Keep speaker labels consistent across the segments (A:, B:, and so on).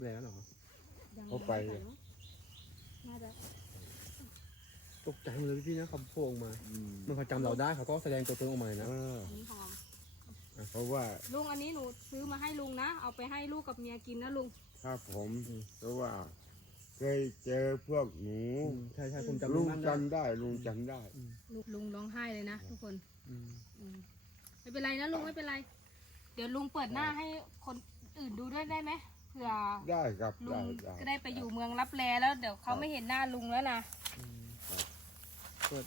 A: แล้วเหรอ
B: ยัง
A: เขาไป
B: น่าจะ
A: ตกใจหมดเลยพี่นะเขาโผล่ออกมามันเขาจำเราได้เขาก็แสดงตัวตนออกมาเลยนะ
B: อันนี้หอม
C: เพราะว่า
B: ลุงอันนี้หนูซื้อมาให้ลุงนะเอาไปให้ลูกกับเมียกินนะลุง
C: ถ้าผมเพราะว่าเคยเจอพวกหนู
A: ใช่ผมจำ
C: ลุง
A: ได้
C: จำได้ลุงจำได้
B: ลุงร้องไห้เลยนะทุกคน
A: อืม
B: ไม่เป็นไรนะลุงไม่เป็นไร เดี๋ยวลุงเปิดหน้าให้คนอื่นดูด้วยได้ไหมเผื่อ
C: ได้ครับ
B: ลุ
C: ได้
B: ง
C: ได้
B: ก็ได้ไปอยู่เมืองลับแลแล้วเดี๋ยวเขาไม่เห็นหน้าลุงแล้วนะ
A: เปิด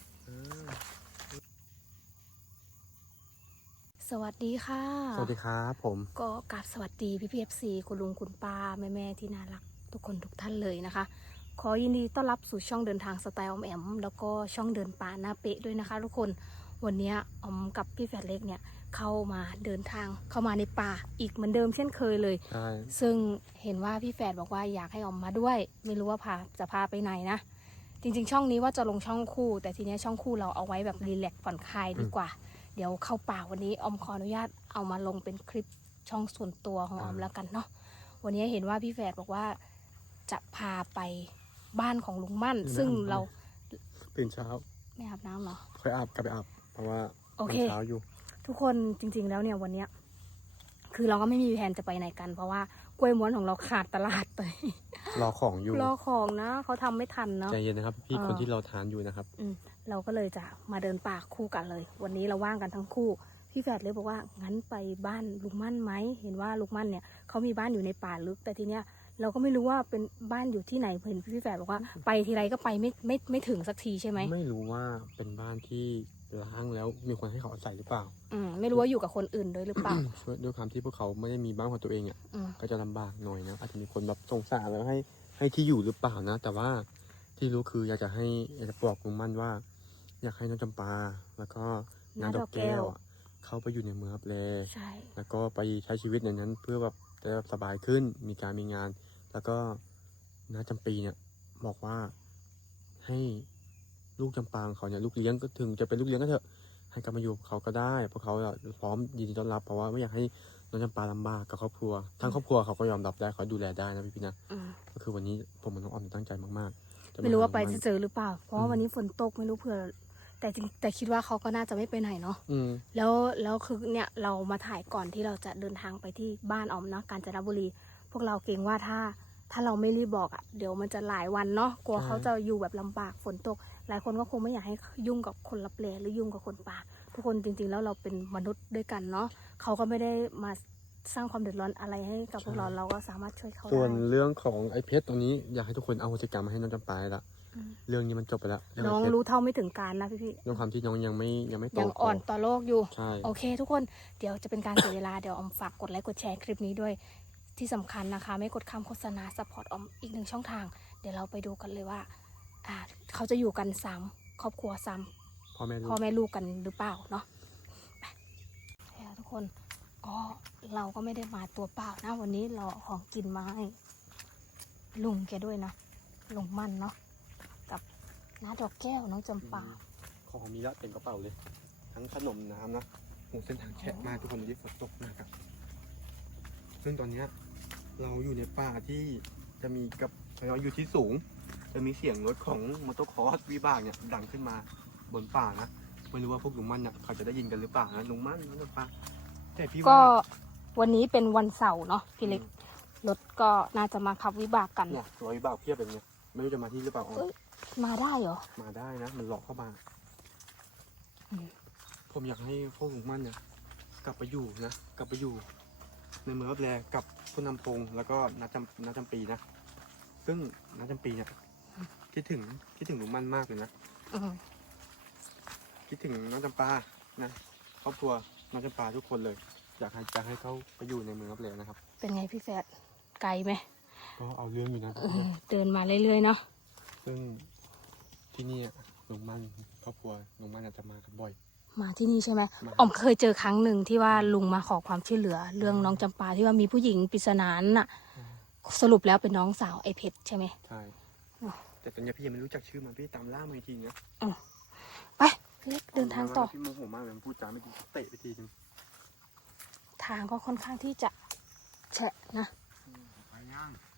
B: สวัสดีค่ะ
A: สวัสดีครับผม
B: ก็กราบสวัสดีพี่พีเอฟซีคุณลุงคุณป้าแม่ที่น่ารักทุกคนทุกท่านเลยนะคะ ขอยินดีต้อนรับสู่ช่องเดินทางสไตล์ออมแอมแล้วก็ช่องเดินป่าหน้าเป๊ะด้วยนะคะทุกคนวันนี้ออมกับพี่แฝดเล็กเนี่ยเข้ามาเดินทางเข้ามาในป่าอีกเหมือนเดิมเช่นเคยเลย
A: ใช่
B: ซึ่งเห็นว่าพี่แฝดบอกว่าอยากให้ออมมาด้วย ไม่รู้ว่าจะพาไปไหนนะจริงๆช่องนี้ว่าจะลงช่องคู่ แต่ทีนี้ช่องคู่เราเอาไว้แบบรีแลกซ์ผ่อนคลายดีกว่า เดี๋ยวเข้าป่าวันนี้ออมขออนุญาตเอามาลงเป็นคลิปช่องส่วนตัวของออมแล้วกันเนาะวันนี้เห็นว่าพี่แฝดบอกว่าจะพาไปบ้านของลุงมั่น ซึ่งเรา
A: ตื่นเช้า
B: ไม่อาบน้ำเหรอ
A: ค่อยอาบกลับไปอาบเพราะว่า
B: โอเค
A: เช้าอยู่
B: ทุกคนจริงๆแล้วเนี่ยวันเนี้ยคือเราก็ไม่มีแผนจะไปไหนกัน เพราะว่ากล้วยม้วนของเราขาดตลาดไป
A: รอของอยู่
B: รอของนะเขาทำไม่ทันเนาะ
A: ใจเย็นนะครับพี่คนที่เราทานอยู่นะครับ
B: เราก็เลยจะมาเดินป่าคู่กันเลย วันนี้เราว่างกันทั้งคู่พี่แฝดเลยบอกว่างั้นไปบ้านลุงมั่นไหมเห็นว่าลุงมั่นเนี่ยเขามีบ้านอยู่ในป่าลึกแต่ทีเนี้ยเราก็ไม่รู้ว่าเป็นบ้านอยู่ที่ไหนเห็นพี่แฝดบอกว่าไปทีไรก็ไปไม่ถึงสักทีใช่ไหม
A: ไม่รู้ว่าเป็นบ้านที่ล้างแล้วมีคนให้เขาอาศัยหรือเปล่า
B: ไม่รู้ว่าอยู่กับคนอื่นด้วยหรือเปล่า
A: ช่วยด้วยความที่พวกเขาไม่ได้มีบ้านของตัวเองอ่ะ
B: อืม
A: ก็จะลำบากหน่อยนะอาจจะมีคนแบบสงสารแล้วให้ที่อยู่หรือเปล่านะ แต่ว่าที่รู้คืออยากจะบอกลุงมั่นว่า อยากให้น้องจำปาแล้วก็น้าดอกแก้วอะเข้าไปอยู่ในเมืองรับแล
B: ใช่
A: แล้วก็ไปใช้ชีวิตในนั้นเพื่อแบบจะสบายขึ้นมีการมีงาน แล้วก็น้าจำปีเนี่ยบอกว่าให้ลูกจำปาของเขาเนี่ยลูกเลี้ยงก็ถึงจะเป็นลูกเลี้ยงก็เถอะให้กลับมาอยู่กับเขาก็ได้เพราะเขาพร้อมยินดีต้อนรับเพราะว่าไม่อยากให้น้องจำปาลำบากกับครอบครัวทั้งครอบครัวเขาก็ยอมรับได้เขาดูแลได้นะพี่นะ ก็คือวันนี้ผมกับน้องออมตั้งใจมากๆ
B: ไม่รู้ว่าไปจะเจอหรือเปล่า เพราะว่าวันนี้ฝนตกไม่รู้เผื่อแต่คิดว่าเขาก็น่าจะไม่ไปไหนเนาะ แล้วคือเนี่ยเรามาถ่ายก่อนที่เราจะเดินทางไปที่บ้านออมเนาะกาญจนบุรี พวกเราเกรงว่าถ้าเราไม่รีบบอกอ่ะเดี๋ยวมันจะหลายวันเนาะกลัวเขาจะอยู่แบบลำบากฝนตก หลายคนก็คงไม่อยากให้ยุ่งกับคนลับแลหรือยุ่งกับคนป่าทุกคนจริงๆแล้วเราเป็นมนุษย์ด้วยกันเนาะเขาก็ไม่ได้มาสร้างความเดือดร้อนอะไรให้กับพวกเราเราก็สามารถช่วยเขาได้
A: ส่วนเรื่องของไอ้เพชรตรงนี้อยากให้ทุกคนเอากิจกรรมมาให้น้องจำปาละเรื่องนี้มันจบไปแล้วเรื่
B: น้อง
A: ไเพช
B: รู้เท่าไม่ถึงการนะพี่
A: เรื่องความที่น้องยังไม่โต
B: ยังอ่อนต่อโลกอยู่
A: ใช่
B: โอเค ทุกคนเดี๋ยวจะเป็นการเสียเวลาเดี๋ยวออมฝากกดไลค์กดแชร์คลิปนี้ด้วยที่สำคัญนะคะ ไม่กดคำโฆษณาซัพพอร์ตออมอีกหนึ่งช่องทาง เดี๋ยวเราไปดูกันเลยว่าเขาจะอยู่กัน3ครอบครัว
A: พ่อแม่ลูก
B: พ่อแม่ลูกกันหรือเปล่าเนาะไปทุกคนเราก็ไม่ได้มาตัวเปล่านะวันนี้เราเอาของกินมาให้ลุงแกด้วยนะลุงมั่นเนาะกับน้าดอกแก้วน้องจำปา
A: ของมีละเต็มกระเป๋าเลย ทั้งขนมน้ำนะโหเส้นทางแฉะมากทุกคนที่ฝนตกหนักอะซึ่งตอนเนี้ยเราอยู่ในป่าที่จะมีกับเราอยู่ที่สูง จะมีเสียงรถของมอเตอร์คอร์สวิบากเนี่ยดังขึ้นมาบนป่านะไม่รู้ว่าพวกลุงมั่นเนี่ยเขาจะได้ยินกันหรือเปล่านะลุงมั่นน้องจำปาแต่พี่
B: ก็
A: ว่า
B: วันนี้เป็นวันเสาร์เนาะพี่เล็กรถก็น่าจะมาขับวิบากกัน
A: เนี่ยรอยวิบากเพียบแบบเนี้ยไม่รู้จะมาที่หรือเปล่าอ๋อ
B: มาได้เหรอ
A: มาได้นะ มันหลอกเข้ามา
B: อืม
A: ผมอยากให้พวกลุงมั่นเนี่ยกลับไปอยู่นะกลับไปอยู่ในเมืองรับแลกับคุณนำพงษ์แล้วก็น้าจำปีนะซึ่งน้าจำปีเนี่ยคิดถึงลุงมั่นมากเลยนะ
B: อืม
A: คิดถึงน้องจำปานะครอบครัวน้องจำปาทุกคนเลยอยากให้เขาไปอยู่ในเมืองรับแลนะครับ
B: เป็นไงพี่แฟดไกลไหม
A: ก็เอาเรื่องอยู่นะ
B: เดินมาเรื่อยๆเนาะ
A: ซึ่งที่นี่ลุงมั่นครอบครัวลุงมั่นอาจจะมากันบ่อย
B: มาที่นี่ใช่ไหม
A: มา
B: ออมเคยเจอครั้งหนึ่งที่ว่าลุงมาขอความช่วยเหลือ เรื่องน้องจำปาที่ว่ามีผู้หญิงปริศนาน่ะ สรุปแล้วเป็นน้องสาวไอ้เพชรใช่ไหม
A: ใช่แต่ตอนนี้พี่ยังไม่รู้จักชื่อมันพี่ตามล่ามาอีกทีนะ
B: ไปพี่เล็กเดินทางต่อ
A: พี่โมโหมากเลยมันพูดจาไม่ดีเตะไปทีนึง
B: ทางก็ค่อนข้างที่จะแฉะนะ
A: ไปย่าง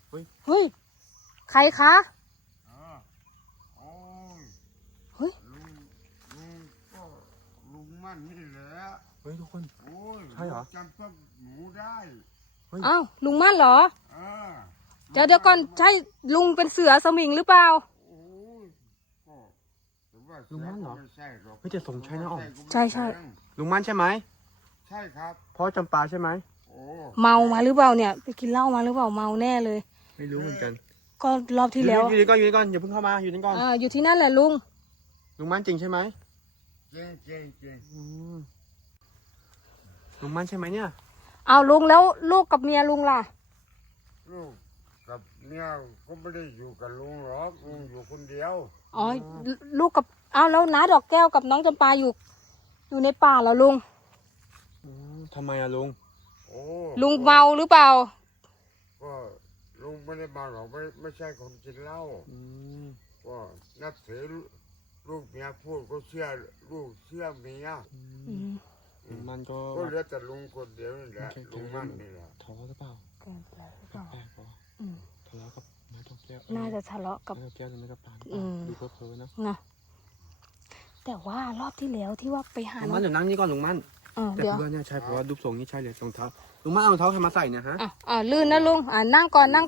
B: เฮ้ยใครคะ
C: โอ้ย
B: เฮ้ย
C: ลุงก็ลุงมั่นนี่แหละ
A: เฮ้ยทุกคน
C: โอ้ย
A: ใช่เหรอ
C: จำพวกหนูได้
B: อ้าวลุงมั่นเหรอ
C: เออ
B: เดี๋ยวก่อนใช่ลุงเป็นเสือสมิงหรือเปล่า
C: โอ้ยก็แต่ว่า
A: ลุงมั่นเหรอ
C: ไม่ใช่หรอก
A: เฮ้ยจะสงชัยนะอ๋อ
B: ใช่ใช่
A: ลุงมั่นใช่ไหม
C: ใช่ครับ
A: พ่อจำปาใช่ไหม
C: โอ้
B: เมามาหรือเปล่าเนี่ยไปกินเหล้ามาหรือเปล่าเมาแน่เลย
A: ไม่รู้เหมือนกัน
B: ก็รอบที่แล้ว
A: อยู่นี่ก่อนอยู่นี่ก่อนอย่าเพิ่งเข้ามาอยู่นี่ก่อน
B: อยู่ที่นั่นแหละลุง
A: ลุงมั่นจริงใช่ไหม
C: เจ๊งเจ๊งเจ๊ง
A: อืมลุงมั่นใช่ไหมเนี่ย
B: เอาลุงแล้วลูกกับเมียลุงล่ะ
C: ลูกกับเมียก็ไม่ได้อยู่กับลุงหรอกลุงอยู่คนเดียว
B: อ๋อลูกกับเอาแล้วน้าดอกแก้วกับน้องจำปาอยู่ในป่าเหรอลุง
A: ทำไมอะลุง
C: โอ้
B: ลุงเมาหรือเปล่า
C: ก็ลุงไม่ได้มาหรอกไม่ใช่คนกินเหล้า
A: อืม
C: ก็นับถือลูกเมียพูดก็เชื่อลูกเชื่อเมีย
A: ลุงมั่นก็
C: ก็เหลือแต่ลุงคนเดียวนี่แหละลุงมั่นนี่แหละ
A: ท้อหรือเปล่า
B: เกินไปหรือเปล่า
A: แปลกๆปะ
B: อืม
A: ทะเลาะกับน้าทองแก้ว
B: น่าจะทะเลาะกับ
A: น้าทองแก้วหรือน้ากับปาน
B: อืม
A: ดูเพ้อๆนะ
B: นะแต่ว่ารอบที่แล้วที่ว่าไปหา
A: ลุง
B: น้อ
A: มั่น
B: ง
A: เดี๋ยวนั่งนี่ก่อนลุงมั่นแต่
B: เดี๋ยว
A: เพื่อนเนี่ยใช่เพราะว่ารูปทรงนี่ใช่เลยรองเท้าลุงมั่นเอารองเท้าใครมาใส่เนี่ยฮะ
B: ลื่นนะลุงนั่งก่อน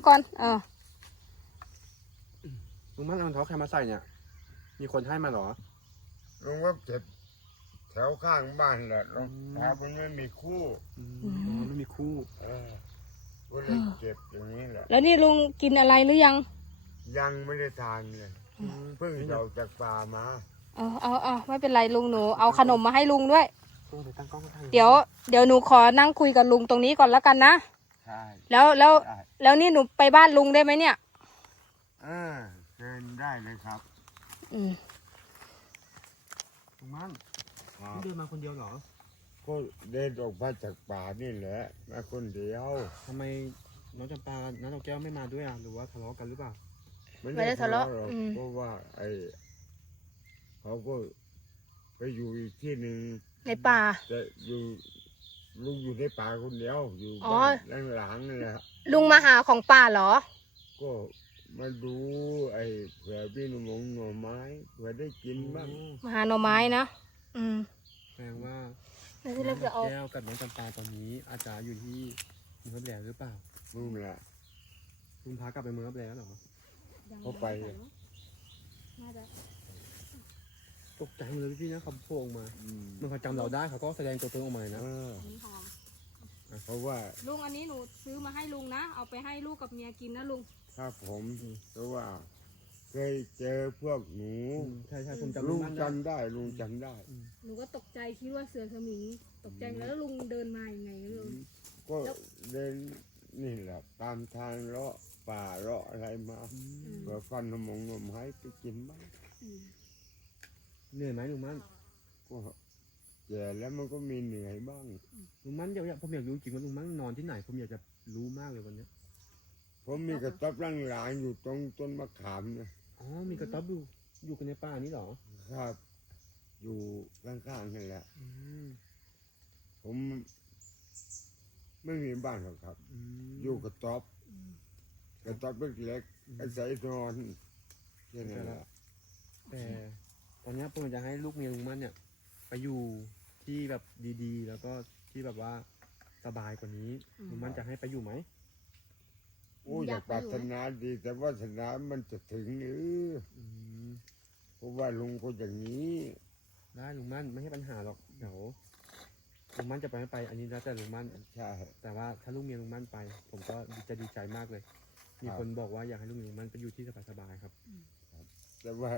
A: ลุงมั่นเอารองเท้าใครมาใส่เนี่ย มีคนให้มาเหรอ
C: ลุงก็เก็บแถวข้างบ้านแหละรองเท้ามันไม่มีคู่
A: ไม่มีคู่
C: ก็เลยเก็บอย่างนี้แหละ
B: แล้วนี่ลุงกินอะไรหรือยัง
C: ยังไม่ได้ทานเลยเพิ่งจะออกจากป่ามา
B: เอาไม่เป็นไรลุงหนูเอาขนมมาให้ลุงด้วย
A: โอ้เดี๋ยวตั้งกล้องข้างๆ
B: เดี๋ยวหนูขอนั่งคุยกับลุงตรงนี้ก่อนแล้วกันนะ
C: ใช่
B: แล้วนี่หนูไปบ้านลุงได้ไหมเนี่ย
C: เชิญได้เลยครับ
B: อืม
A: ลุงมั่น
C: ครับ
A: เดินมาคนเดียวเหรอ
C: ก็เดินออกมาจากป่านี่แหละมาคนเดียว
A: ทำไมน้องจำปากับน้าทองแก้วไม่มาด้วยอ่ะหรือว่าทะเลาะกันหรือเปล่า
B: ไม่ได้ทะเลาะ
C: หรอก
B: อืม
C: เพราะว่าเขาก็ไปอยู่อีกที่หนึ่ง
B: ในป่า
C: แต่ลุงอยู่ในป่าคนเดียวอยู่
B: อ๋อ
C: บ้านหลังๆนี่แหละ
B: ลุงมาหาของป่าเหรอ
C: ก็มาดูเผื่อพี่หนุ่มหน่อไม้เผื่อได้กินบ้าง
B: มาหาหน่อไม้นะอืม
A: แสดงว่า
B: แล้วที่เราจะเอา
A: แก้วกับน้องจำปาตอนนี้อาจจะอยู่ที่เมืองรับแลหรือเปล่า
C: นู่นแหละ
A: ลุงพากลับไปเมืองรับแลเหรอ
C: เขาไป
B: น่าจะ
A: ตกใจหมดเลยพี่ๆนะเขาโผล่ออกมาเมื่อเขาจำเราได้เขาก็แสดงตัวตนออกมาเลยนะ
B: หอม
C: เพราะว่า
B: ลุงอันนี้หนูซื้อมาให้ลุงนะเอาไปให้ลูกกับเมียกินนะลุง
C: ถ้าผมเพราะว่า เคยเจอพวกหนู
A: ใช่ใช่ผมจำ
C: ลุง
A: บ้านได้
C: จำได้ลุงจำได้
B: หนูก็ตกใจคิดว่าเสือสมิงตกใจแล้วลุงเดินมายังไงลุง
C: ก็เดินนี่แหละตามทางเลาะป่าเลาะอะไรมาเผื่อฟันหมงหน่อไม้ไปกินบ้าง
A: เหนื่อยไหมลุงมั่น
C: ก็แก่แล้วมันก็มีเหนื่อยบ้าง
A: ลุงมั่นอยากผมอยากรู้จริงว่าลุงมั่นนอนที่ไหนผมอยากจะรู้มากเลยวันเนี้ย
C: ผมมีกระต๊อบร่างหลางอยู่ตรงต้นมะขามนะ
A: อ๋อมีกระต๊อบอยู่กันในป่านี้เหรอ
C: ครับ อยู่ข้างๆนี่แหละ ผมไม่มีบ้านหรอกครับ อยู่กระต๊อบเล็กๆอาศัยนอนแค่นั้นแหละ
A: แต่ตอนเนี้ยผมอยากจะให้ลูกเมียลุงมั่นเนี่ย ไปอยู่ที่แบบดีๆ แล้วก็ที่แบบว่าสบายกว่านี้ลุงมั่นจะให้ไปอยู่ไหม
C: โอ้อยากปรารถนาดีแต่ว่าถนามันจะถึงหรือเพราะว่าลุงก็อย่างนี้
A: ได้ลุงมั่นไม่ให้ปัญหาหรอกเดี๋ยวลุงมั่นจะไปไม่ไป อันนี้แล้วแต่ลุงมั่น
C: ใช่
A: แต่ว่าถ้าลูกเมียลุงมั่นไป ผมก็จะดีใจมากเลย มีคนบอกว่าอยากให้ลูกเมียลุงมั่นไปอยู่ที่สบายๆครับ
C: แต่ว่า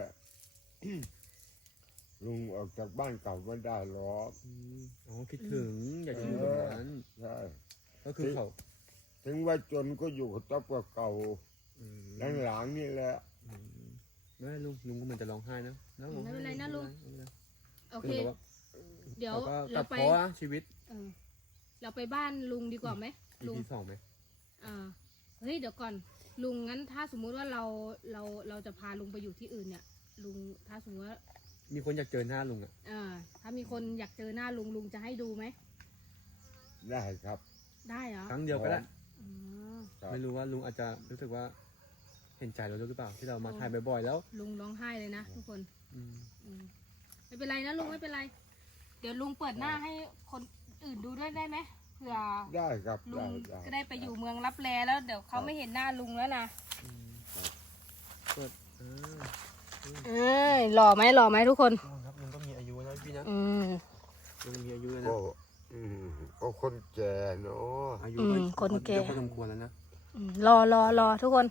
C: ลุงออกจากบ้านเก่าไม่ได้หรอก
A: อ๋อคิดถึงอยากจะอยู่แบบนั้น
C: ใช่
A: ก็คือเขา
C: ถึงว่าจนก็อยู่กับต๊อบเก่า
A: อืม
C: หลังๆนี่แหละ
A: ไม่ลุงก็เหมือนจะร้องไห้นะแล้วร้อง
B: ไม่
A: ไห้
B: เป็นไรนะลุง
A: ไม่เป็นไร
B: โอเค
A: แต่ว่า
B: เดี๋ยว
A: เขาก็ตั
B: เรา
A: ด
B: ไป
A: เพราะชีวิต
B: เราไปบ้านลุงดีกว่าไหมลุง
A: EP 2ไหม
B: เฮ้ยเดี๋ยวก่อนลุงงั้นถ้าสมมุติว่าเราจะพาลุงไปอยู่ที่อื่นเนี่ยลุงถ้าสมมติว่า
A: มีคนอยากเจอหน้าลุงอ่ะ
B: ถ้ามีคนอยากเจอหน้าลุงจะให้ดูไหม
C: ได้ครับ
B: ได้เหรอ
A: ครั้งเดียวก็ได้
B: ออืม
C: ครับ
A: ไม่รู้ว่าลุงอาจจะรู้สึกว่าเห็นใจเราด้วยหรือเปล่าที่เรามาถ่ายบ่อยๆแล้ว
B: ลุงร้องไห้เลยนะทุกคน
A: อืม
B: อืมไม่เป็นไรนะลุงไม่เป็นไร เดี๋ยวลุงเปิดหน้าให้คนอื่นดูด้วยได้ไหมเผื่อ
C: ได้ครับ
B: ลุ
C: ได้
B: ง
C: ได้
B: ก็ได้ไปอยู่เมืองรับแลแล้วเดี๋ยวเขาไม่เห็นหน้าลุงแล้วนะ
A: เปิด
B: หล่อไหมหล่อไหมทุกคน
A: ครับลุงก็มีอายุแล้วพี่นะ
B: อืม
A: ลุงมีอายุแล้ว
C: ก็
A: นะ
C: ก็คนแก่เนาะ
A: อายุ
B: คนแก่
A: เยอะพอสมควรแล้วนะ
B: รอทุกคน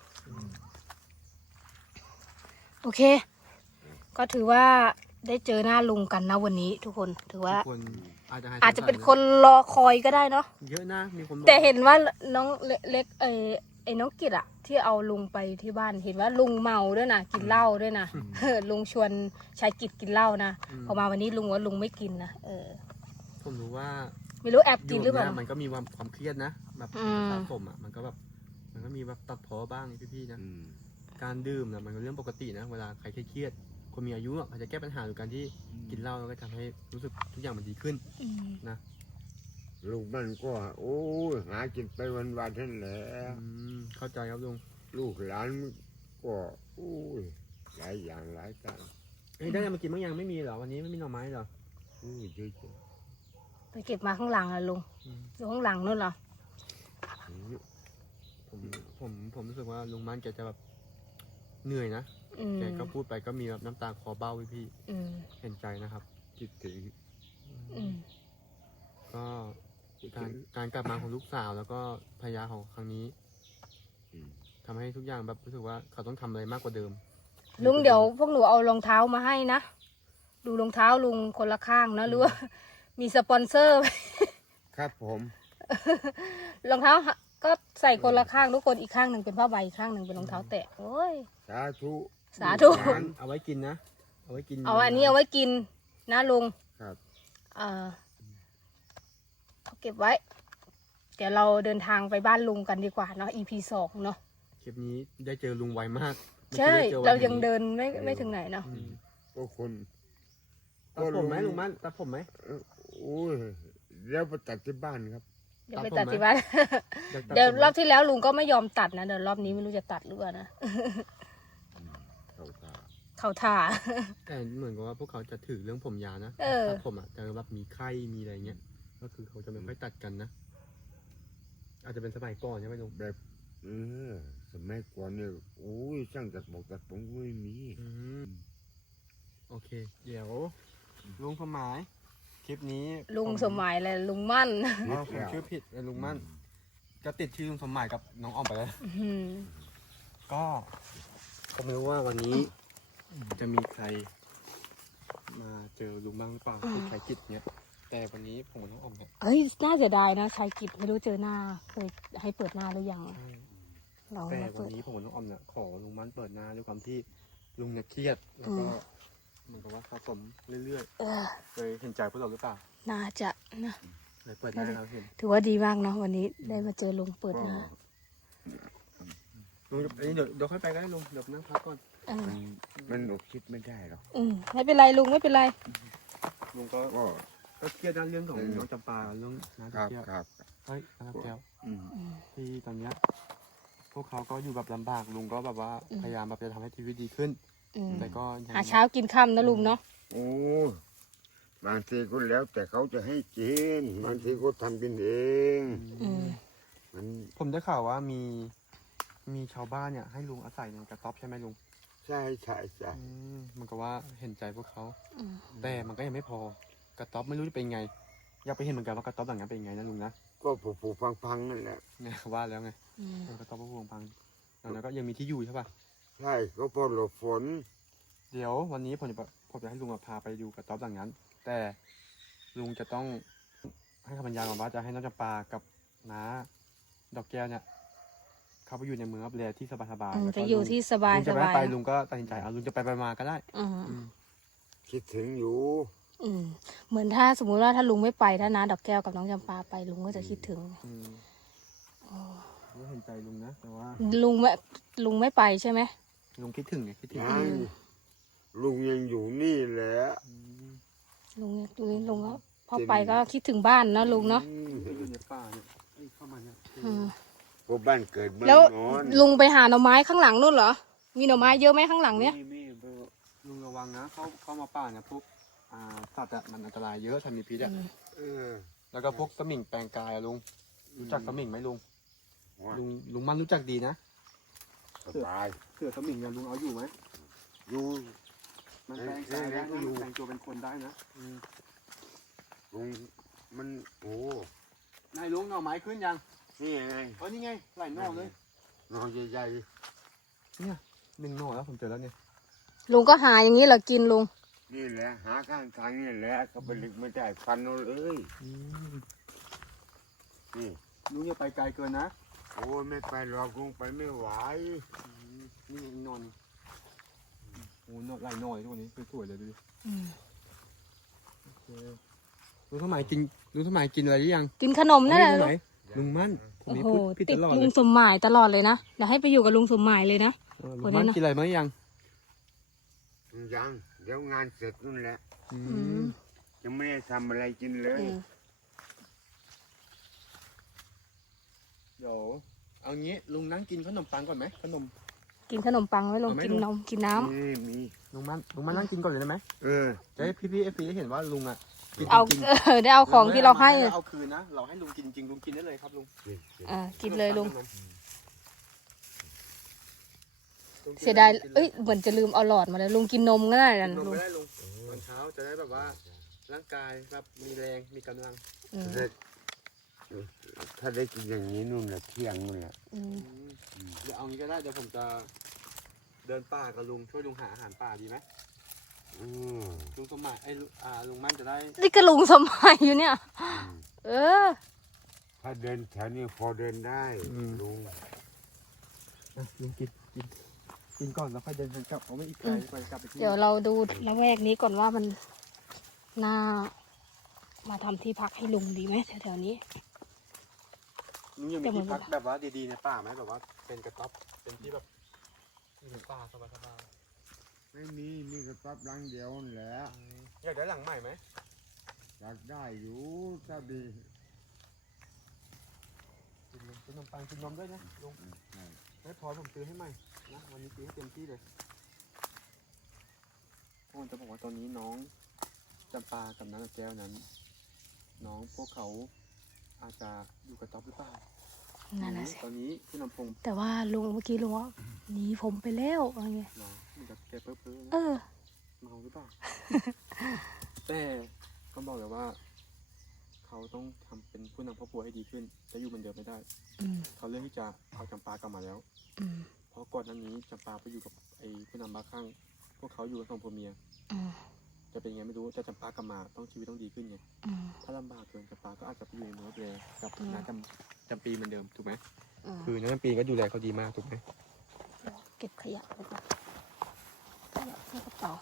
B: โอเค ก็ถือว่าได้เจอหน้าลุงกันนะวันนี้ ทุกคนถือว่า
A: ทุกคนอาจจะให้
B: อาจจะเป็นคนรอคอยก็ได้เนาะ
A: เยอะนะมีคนบอก
B: แต่เห็นว่าน้องเล็กไอ้น้องกิตอะที่เอาลุงไปที่บ้านเห็นว่าลุงเมาด้วยนะกินเหล้าด้วยนะลุงชวนชายกิตกินเหล้านะพอมาวันนี้ลุงว่าลุงไม่กินนะ
A: ผมรู้ว่า
B: ไม่รู้แอบกินหรือเปล่า
A: ยู่มันก็มีความเครียดนะแบบ
B: อืม
A: สะสมอ่ะมันก็แบบมันก็มีแบบตัดพ้อบ้างพี่ๆนะ การดื่มนะมันก็เรื่องปกตินะเวลาใครเครียดๆคนมีอายุอ่ะเขาจะแก้ปัญหาโดยการที่กินเหล้าแล้วก็ทำให้รู้สึกทุกอย่างมันดีขึ้น
B: อืม
A: นะ
C: ลูกมันก็โอ้ยหากินไปวันๆนั่นแหละ
A: เข้าใจครับลุง
C: ลูกหลานก็โอ้ยหลายอย่างหลายการ
A: เอ้ยได้มากินบางอย่างไม่มีเหรอวันนี้ไม่มีหน่อไม้เหรอ
C: โอ้ยเยอะ
B: ไปเก็บมาข้างหลังอะลุง
A: อืม
B: อยู่ข้างหลังนู่นเหรอ
A: ผมรู้สึกว่าลุงมันแกจะแบบเหนื่อยนะ
B: อืม
A: แกก็พูดไปก็มีแบบน้ำตาคลอเบ้าพี่
B: อืม
A: ๆเห็นใจนะครับ
C: ๆคิดถึง
B: อืม
A: ก็การกลับมาของลูกสาวแล้วก็ภรรยาของครั้งนี้
C: อืม
A: ทำให้ทุกอย่างแบบรู้สึกว่าเขาต้องทำอะไรมากกว่าเดิม
B: ลุงเดี๋ยวพวกหนูเอารองเท้ามาให้นะดูรองเท้าลุงคนละข้างนะหรือว่ามีสปอนเซอร์ไหม
C: ครับผม
B: รองเท้าก็ใส่คนละข้างทุกคนอีกข้างหนึ่งเป็นผ้าใบอีกข้างหนึ่งเป็นรองเท้าแตะโอ้ย
C: สาธุ
B: สาธุ
A: เอาไว้กินนะ เอาไว้กิน
B: เอาอันนี้เอาไว้กินนะลุง
C: ครับ
B: เอาเก็บไว้ เดี๋ยวเราเดินทางไปบ้านลุงกันดีกว่าเนาะ EP 2เนาะ
A: คลิปนี้ได้เจอลุงไวมากไม่
B: ใช่
A: คิดว่จะอ
B: เรา
A: วัน
B: ยัง
A: นี้
B: เดินไม่ถึงไหนเนาะ
A: อืม
C: ก็คน
A: ตัดผมไหมลุงมันตัดผมไหม
C: โอ้ยแล้วไปตัดที่บ้านครับ
B: เดี๋ยวไป
A: ตั
B: ตั
A: ด
B: ด
A: ผมไหม
B: ที่บ้าน
A: อยากตั
B: เดี๋ยว
A: ผมไหม
B: รอบที่แล้วลุงก็ไม่ยอมตัดนะเดี๋ยวรอบนี้ไม่รู้จะตัดหรือเปล่านะ
C: เขาตา
B: เขาท่า
A: แต่เหมือนกับว่าพวกเขาจะถือเรื่องผมยาวนะ
B: เออ
A: ตัดผมอ่ะจะแบบมีไข้มีอะไรเงี้ย ก็คือเขาจะไม่ค่อยตัดกันนะ อาจจะเป็นสมัยก่อนใช่ไหมลุง
C: แบบสมัยก่อนเนี่ยโอ้ยช่างตัดหมอกตัดผมก็ไม่มี
A: อืมโอเค เดี๋ยวลุงสมหมาย คลิปนี้
B: ลุง
A: ผม
B: สมัยเลยลุงมั่น
A: อ๋อผมชื่อผิดลุงมั่นก็ติดชื่อลุงสมหมายกับน้องอ้อมไปแล้ว
B: อืม
A: ก็ผมไม่รู้ว่าวันนี้จะมีใครมาเจอลุงบ้างหรือเปล่าที่ใครกิจเนี้ย แต่วันนี้ผมกับน้องอ้อมเนี่ย
B: เฮ้ยน่าเสียดายนะชายกิจไม่รู้เจอหน้าเคยให้เปิดหน้าหรือยัง
A: ใช่
B: เรา
A: แต่
B: มา
A: วั
B: เปิ
A: น
B: ด
A: นี้ผมกับน้องอ้อมเนี่ยขอลุงมั่นเปิดหน้าด้วยความที่ลุงเนี่ยเครียดแล้วก็เหมือนกับว่าสะสมเรื่อย
B: เออ
A: ๆเลยเห็นใจพวกเราหรือเปล่า
B: น่าจะนะ
A: เลยเปิดหน้าให้เราเห็น
B: ถือว่าดีมากเนาะวันนี้ได้มาเจอลุงเปิดหน้า
A: ลุงอันนี้เดี๋ยวค่อยไปก็ได้ลุงเดี๋ยวนั่งพักก่อน
B: เออ
C: มันอดคิดไม่ได้หรอก
B: ไม่เป็นไรลุงไม่เป็นไร
A: ลุงก็
C: ก็
A: เครียดด้านเรื่องของน้องจำปาเรื่องน้า
C: ครับ
A: เที่ยว
C: ครับ
A: เฮ้ยน้าแก้ว
C: อืม
A: ที่ตอนเนี้ยพวกเขาก็อยู่แบบลำบากลุงก็แบบว่าพยายามแบบจะทำให้ชีวิตดีขึ้น แต่ก็ยัง
B: หาเช้ากินค่ำนะลุงเนาะ
C: โอ้บางทีก็แล้วแต่เขาจะให้กินบางทีก็ทำกินเอง มัน
A: ผมได้ข่าวว่ามีชาวบ้านเนี่ยให้ลุงอาศัยในกระต๊อบใช่ไหมลุง
C: ใช่ใช่ใช่
A: มันก็ว่าเห็นใจพวกเขา แต่มันก็ยังไม่พอกระต๊อบไม่รู้จะเป็นไง อยากไปเห็นเหมือนกันว่ากระต๊อบหลังนั้นเป็นยังไงนะลุงนะ
C: ก็ผูกๆพังๆนั่นแหละ
A: เนี่ยว่าแล้วไงกระต๊อบพวกวงพังแล้วก็ยังมีที่อยู่ใช่ป่ะ
C: ใช่ก็พอหลบฝน
A: เดี๋ยววันนี้ผมจะให้ลุงพาไปดูกระต๊อบหลังนั้น แต่ลุงจะต้องให้คำบรรยายก่อนว่าจะให้น้องจำปากับน้าดอกแก้วเนี่ยเขาไปอยู่ในเมืองรับแลที่สบายๆแล้วก็
B: จะอยู่ที่สบาย
A: ลุง
B: ส
A: จะไม่
B: บาย
A: ไปลุงก็ตัดสินใจเอาลุงจะไปมาก็ได้
C: คิดถึงอยู่
B: เหมือนถ้าสมมุติว่าถ้าลุงไม่ไปถ้าน้าดอกแก้วกับน้องจำปาไปลุงก็จะคิดถึง
A: ก็เห็นใจลุงนะแต่ว่า
B: ลุงไม่ไปใช่ไหม
A: ลุงคิดถึงไงคิดถึง
C: ยังลุงยังอยู่นี่แหละ
B: ลุงก็พอไปก็คิดถึงบ้านนะลุงเนาะ
C: อืม
A: อยู่ในป่าเนี่ยเข้ามาเนี่ย
C: กพวกบ้านเกิดเมือง
B: แล้ว
C: นอน
B: ลุงไปหาหน่อไม้ข้างหลังนู่นเหรอ มีหน่อไม้เยอะไหมข้างหลังเนี้ย
C: มี
A: ลุงระวังนะเข้ามาป่าเนี่ยพวกสัตว์อะมันอันตรายเยอะถ้ามีพิษอะ
C: เออ
A: แล้วก็พวกสมิงแปลงกายอะลุงรู้จักสมิงไหมลุง
C: ว่า
A: ลุงมันรู้จักดีนะ
C: สบาย
A: เสือสมิงเนี่ยลุงเอาอยู่ไหม
C: อยู่
A: มันแปลงกายได้
C: ก็
A: นะ
C: อยู่
A: แปลงตัวเป็นคนได้นะ
C: ลุงมันโอ้
A: นายลุงหน่อไม้ขึ้นยัง
C: นี่ไง
A: นี่ไงหลายหน่อเลย
C: นอนใหญ่
A: เนี่ย1 หน่อแล้วผมเจอแล้วเนี่ย
B: ลุงก็หาอย่างนี้เหรอกินลุง
C: ๆนี่แหละหาข้างทางนี่แหละก็ไปลึกไม่ได้ฟันเอาเลยนี่
A: ลุงอย่าไปไกลเกินนะ
C: โอ้ยไม่ไปหรอกลุงไปไม่ไหว
A: นี่อีกหน่อนึงโอ้หน่อหลายหน่อเลยทุกคนนี้สวยๆเลยดูดิโอเคลุงสมัยกินอะไรหรือยัง
B: กินขนมนั่นแหละ
A: ลุ
B: ลุ
A: ง
B: ง
A: ลุงมั่นผม
B: โอ้
A: นี่
B: โห
A: พูดผิด
B: ติ
A: ต
B: ด
A: ลอด
B: ลุ
A: เล
B: ง
A: ย
B: สมหมายตลอดเลยนะเดี๋ยวให้ไปอยู่กับลุงสมหมายเลยนะ
A: ลุงมั่นกินอะไรมั้งยัง
C: ยังเดี๋ยวงานเสร็จนู่นแหละ
A: อื
B: อื
A: ม
B: ม
C: ยังไม่ได้ทำอะไรกินเลย
B: อืม
A: เดี๋ยวเอางี้ลุงนั่งกินขนมปังก่อนไหมขนม
B: กินขนมปังไว้ลุง
A: เอาไหม
B: กิน
A: ลุง
B: นมกินน้ำ
C: มี
A: ลุงมั่นนั่งกินก่อนเลยได้ไหม
C: เออ
A: จะให้พี่เอฟซีได้เห็นว่าลุงอ่ะกิน
B: เอา
A: จริง
B: ได้เอาของที่เราให้
A: ไม่เอาคืนนะเราให้ลุงกินจริงลุงกินได้เลยครับลุง
B: กินเลยลุง
A: ขนมปัง
B: เสียดายเอ้ยเหมือนจะลืมเอาหลอดมาเลยลุงกินนมก็ได้
A: กิ
B: นั่
A: น
B: น
A: นม
B: ลุง
A: ไม่ได้ลุงตอนเช้าจะได้แบบว่าร่างกายแบบมีแรงมีกำลัง
B: อืม
C: ถ้าได้กินอย่างนี้นู่นแหละเที่ยงนู่นแหละ
B: อืม
A: เดี๋ยวเอางี้ก็ได้เดี๋ยวผมจะเดินป่ากับลุงช่วยลุงหาอาหารป่าดีไหม
C: อืม
A: ลุงสมหมายลุงมั่นจะได้
B: นี่ก็ลุงสมหมายอยู่เนี่ย เออ
C: ถ้าเดินแถวนี้พอเดินได้ลุง
A: ลุงกินก่อนแล้วค่อยเดินทางกลับเขาไม่อีกไกลไปกลับไปที่
B: เดี๋ยวเราดูละแวกนี้ก่อนว่ามันน่ามาทำที่พักให้ลุงดีไหมแถวๆนี้
A: ลุงยังมีที่พักแบบว่าดีๆในป่าไหมแบบว่าเป็นกระต๊อบเป็นที่แบบอยู่ในป่าสบาย
C: ไม่มีกระต๊อบหลังเดียวนั่นแหละ
A: ๆอยากได้หลังใหม่ไหม
C: อยากได้อยู่ถ้าดี
A: กินขนมปังกินนมด้วยนะลุงไม่พอผมซื้อให้ใหม่นะวันนี้ซื้อให้เต็มที่เลยผมจะบอกว่าตอนนี้น้องจำปากับน้าแก้วนั้น น้องพวกเขาอาจจะอยู่กระต๊อบหรือเปล่า
B: นั่นน่ะสิ
A: ตอนนี้พี่นำพงศ์
B: แต่ว่าลุงเมื่อกี้ลุงว่าหนีผมไปแล้วอะไรเงี้ย
A: เนาะมันจะแกเพ้อๆ
B: เอ
A: นะ
B: อ
A: เมาหรือเปล่า แต่ก็บอกเลยว่า เขาต้องทำเป็นผู้นำครอบครัวให้ดีขึ้น จะอยู่เหมือนเดิมไม่ได้
B: อืม
A: เขาเลือกที่จะเอาจำปากลับมาแล้ว
B: อืม
A: เพราะก่อนหน้านี้จำปาไปอยู่กับไอ้ผู้นำบาข้างพวกเขาอยู่กันสองผัวเมีย
B: อืม
A: จะเป็นยังไงไม่รู้แต่จำปากลับมาต้องชีวิตต้องดีขึ้นไง
B: อืม
A: ถ้าลำบากเกินจำปาก็อาจจะไปอยู่ในเมืองรับแลกับ
B: อืม
A: น้าจำปีเหมือนเดิมถูกไหม
B: อืม
A: คือน้าจำปีก็ดูแลเขาดีมากถูกไหม
B: เดี๋ยวเก็บขยะไปก่อนขยะในกระเป๋า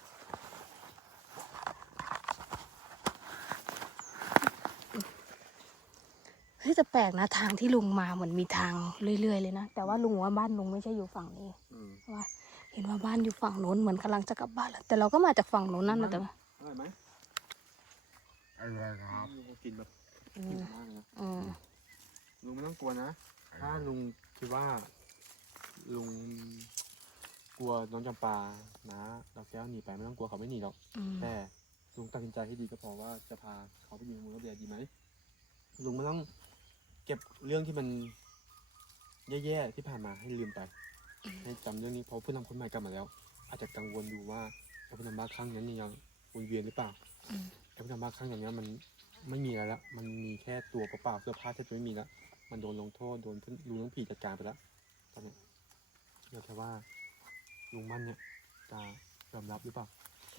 B: เฮ้ยแต่แปลกนะทางที่ลุงมาเหมือนมีทางเรื่อยๆเลยนะแต่ว่าลุงว่าบ้านลุงไม่ใช่อยู่ฝั่งนี้
A: อืม
B: ว่าเห็นว่าบ้านอยู่ฝั่งโน้นเหมือนกำลังจะกลับบ้านแล้วแต่เราก็มาจากฝั่งโน้นนั่นนะแต่ว่า
A: อร่อยไหม
C: อะไรครับ
A: ลุงก็กินแบบ
B: อื
A: กิน
B: ม
A: มากเลยนะ
B: อืม
A: ลุงไม่ต้องกลัวนะ ถ้าลุงคิดว่า ลุงกลัวน้องจำปานะเราแก้วหนีไปไม่ต้องกลัวเขาไม่หนีหรอก
B: อืม
A: แต่ลุงตัดสินใจให้ดีก็พอว่าจะพาเขาไปอยู่ในเมืองรับแลดีไหมลุงไม่ต้องเก็บเรื่องที่มันแย่ๆที่ผ่านมาให้ลืมไป ให้จำเรื่องนี้เพราะผู้นำคนใหม่กลับมาแล้ว อาจจะกังวลอยู่ว่าผู้นำบ้าครั้งนั้นยังวนเวียนหรือเปล่า
B: อืม
A: ไอ้ผู้นำบ้าครั้งอย่างนี้ยมันไม่มีอะไรละมันมีแค่ตัวเปล่าๆเสื้อผ้าแทบจะไม่มีละมันโดนลงโทษโดนลุงน้องผีจัดการไปแล้วตอนเนี้ยเดี๋ยวแค่ว่าลุงมั่นเนี่ยจะยอมรับหรือเปล่า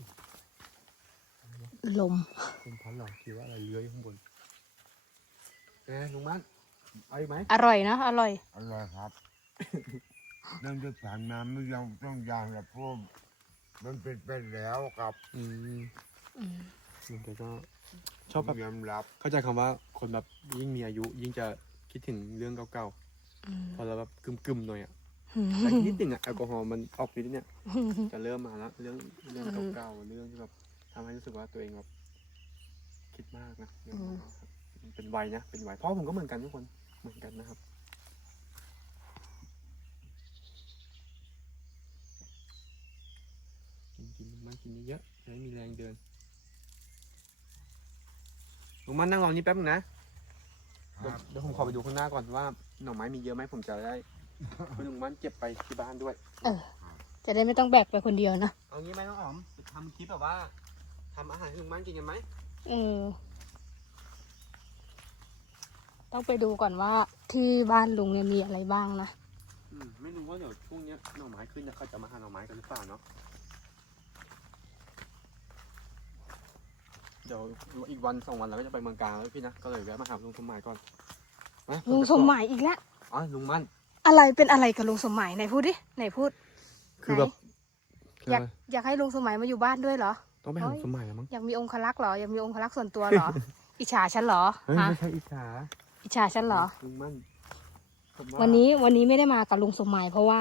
B: ลม
A: เป็นพันหรอคิดว่าอะไรเลื้อยข้างบนลุงมั่นเอาอีกไหม
B: อร่อยนะอร่อย
C: อร่อยครับ เรื่องที่ผ่านมาไม่ยอมต้องยางแบบพวกมันเป็นไปแล้วครับ
B: อืม
A: ลุงแกก็ชอบแบบ
C: ยอมรับ
A: เข้าใจคำว่าคนแบบยิ่งมีอายุ ยิ่งจะคิดถึงเรื่องเก่า
B: อืม
A: ๆพอเราแบบกึมๆหน่อยอ่ะแต่นิดนึงอ่ะแอลกอฮอล์มันออกนิดเนี่ยจะเริ่มมาแล้วเรื่องเก่าๆเรื่องที่แบบทำให้รู้สึกว่าตัวเองแบบคิดมากนะเรื่องมากครับมันเป็นวัยนะเป็นวัยเพราะผมก็เหมือนกันทุกคนเหมือนกันนะครับกินลุงมันกินเยอะๆจะได้มีแรงเดินลุงมันนั่งรอนี่แป๊บนึงนะเดี๋ยวผมขอไปดูข้างหน้าก่อนว่าหน่อไม้มีเยอะไหมผมจะได้ให้ลุงมันเก็บไปที่บ้านด้วย
B: จะได้ไม่ต้องแบกไปคนเดียวนะ
A: เอางี้ไหมน้องอ๋อมไปทำคลิปแบบว่าทำอาหารให้ลุงมันกินกันไหม
B: ต้องไปดูก่อนว่าที่บ้านลุงเนี่ยมีอะไรบ้างนะ
A: ไม่รู้ว่าเดี๋ยวช่วงเนี้ยหน่อไม้ขึ้นเนี่ยเขาจะมาหาหน่อไม้กันหรือเปล่าเนาะเดี๋ยวอีกวัน2 วันเราก็จะไปเมืองกาญแล้วพี่นะก็เลยแวะมาหาลุงสมหมายก่อนนะ
B: ลุงสมหมายอีกแล้ว
A: อ๋อลุงมัน
B: อะไรเป็นอะไรกับลุงสมหมายไหนพูดดิไหนพูด
A: คือแบบ
B: อยากให้ลุงสมหมายมาอยู่บ้านด้วยเหรอ
A: ต้องไปหาลุงสมหมายแล้วมั้ง
B: อยากมีองครักษ์เหรออยากมีองครักษ์ส่วนตัวเหรอ อิจฉาฉันเหรอ
A: เฮ้ย
B: ฮะ
A: ไม่ใช่อิจฉา
B: อิจฉาฉันเหรอ
A: ลุงมันผมว่า
B: วันนี้ไม่ได้มากับลุงสมหมายเพราะว่า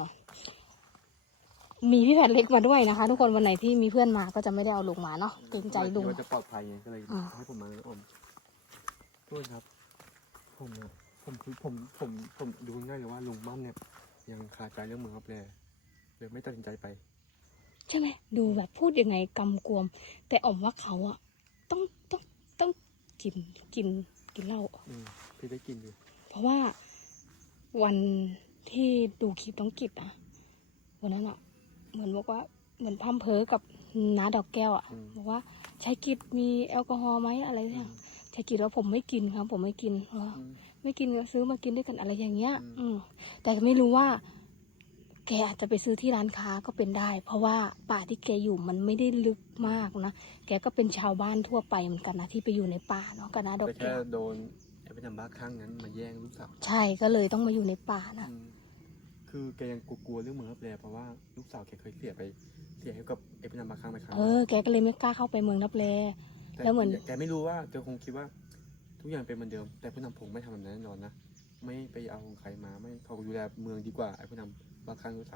B: มีพี่แผ่นเล็กมาด้วยนะคะ ทุกคนวันไหนที่มีเพื่อนมาก็จะไม่ได้เอาลุงมาเนาะเกรงใจลุง
A: ว่าจะปลอดภัยไงก็เลย
B: อ่า
A: ให้ผมมาเลยอมโทษครับผมเนี่ยผมดูง่ายเลยว่าลุงมั่นเนี่ยยังคาใจเรื่องเมืองรับแลเลยไม่ตัดสินใจไป
B: ใช่ไหมดูแบบพูดยังไงกำกวม แต่อ๋อมว่าเขาอะต้องกินเหล้า
A: พี่ได้กินดู
B: เพราะว่าวันที่ดูคลิปน้องกิจอะวันนั้นอะเหมือนบอกว่าเหมือนพัมเพอกับน้าดอกแก้วอะบอกว่าใช้กิจมีแอลกอฮอล์ไหมอะไรเนี่ยใช้กิจว่าผมไม่กินครับ ผมไม่กินไม่กินก็ซื้อมากินด้วยกันอะไรอย่างเงี้ย แต่ไม่รู้ว่า แกอาจจะไปซื้อที่ร้านค้าก็เป็นได้ เพราะว่าป่าที่แกอยู่มันไม่ได้ลึกมากนะแกก็เป็นชาวบ้านทั่วไปเหมือนกันนะที่ไปอยู่ในป่าเนาะกับน้าดอก
A: แต่
B: แก้
A: แค่
B: ว
A: โดนไอ้พนันบ้าข้างนั้นมาแย่งลูกสาว
B: ใช่ก็เลยต้องมาอยู่ในป่านะ
A: คือแกยังกลัวเรื่องเมืองรับแลเพราะว่าลูกสาวแกเคยเสียให้กับไอ้พนันบ้าข้างไปครั้ง
B: แกก็เลยไม่กล้าเข้าไปเมืองรับแล
A: แต่
B: แล้วเหมือน
A: แกไม่รู้ว่าแกคงคิดว่าทุกอย่างเป็นเหมือนเดิม แต่พนันพงไม่ทำแบบนั้นแน่นอนนะไม่ไปเอาของใครมาไม่เขาดูแลเมืองดีกว่าไอ้พนันบ้าข้างด้วยซ้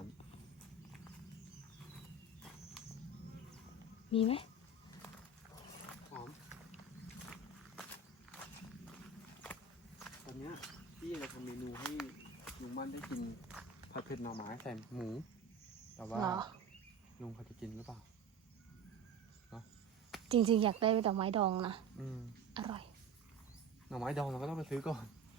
B: มีไหม
A: ำหอมตอนเนี้ยพี่จะทำเมนูให้ลุงมั่นได้กินผัดเผ็ดหน่อไม้ใส่หมูแต่ว่า
B: เหรอ
A: ลุงเขาจะกินหรือเปล่า
B: จริงๆอยากได้ดอกไม้ดองนะอร่อย
A: หน่อไม้ดองเราก็ต้องไปซื้อก่อน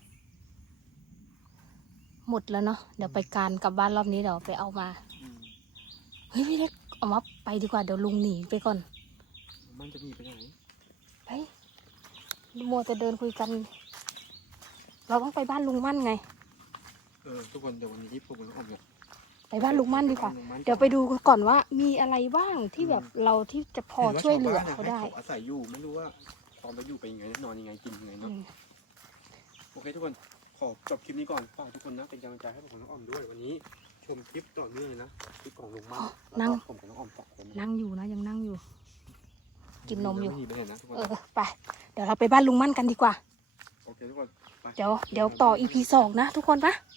B: หมดแล้วเนาะเดี๋ยวไปการกลับบ้านรอบนี้เดี๋ยวไปเอามาเฮ้ยพี่เล็กเอามาไปดีกว่าเดี๋ยวลุงหนีไปก่อน
A: มันจะหนีไปไหน
B: ไปมัวจะเดินคุยกัน เราต้องไปบ้านลุงมั่นไง
A: ทุกคนเดี๋ยววันนี้พวกมันออกเนี่ย
B: ไปบ้านลุงมั่นดีกว่า
A: ลุงมั่น
B: เดี๋ยวไปดูก่อนว่ามีอะไรบ้างที่แบบเราที่จะพอช่วยเหลือเขาได้
A: ให้เขาอาศัยอยู่ไม่รู้ว่าตอนไปอยู่ไปยังไงนอนยังไงกินยังไงเนาะโอเคทุกคนขอจบคลิปนี้ก่อนฝากทุกคนนะเป็นกำลังใจให้ผมกับน้องออมด้วยวันนี้ชมคลิปต่อเนื่องเลยนะคลิปของลุงมั่น
B: นั่ง
A: แล้วก็ผมกับน้องออม2 คน
B: นั่งอยู่นะยังนั่งอยู่ กินนมอยู่
A: ไหนีไปไหนนะทุกคน
B: ไปเดี๋ยวเราไปบ้านลุงมั่นกันดีกว่า
A: โอเคทุกคนไป
B: เดี๋ยวต่อ EP 2 นะทุกคนปะ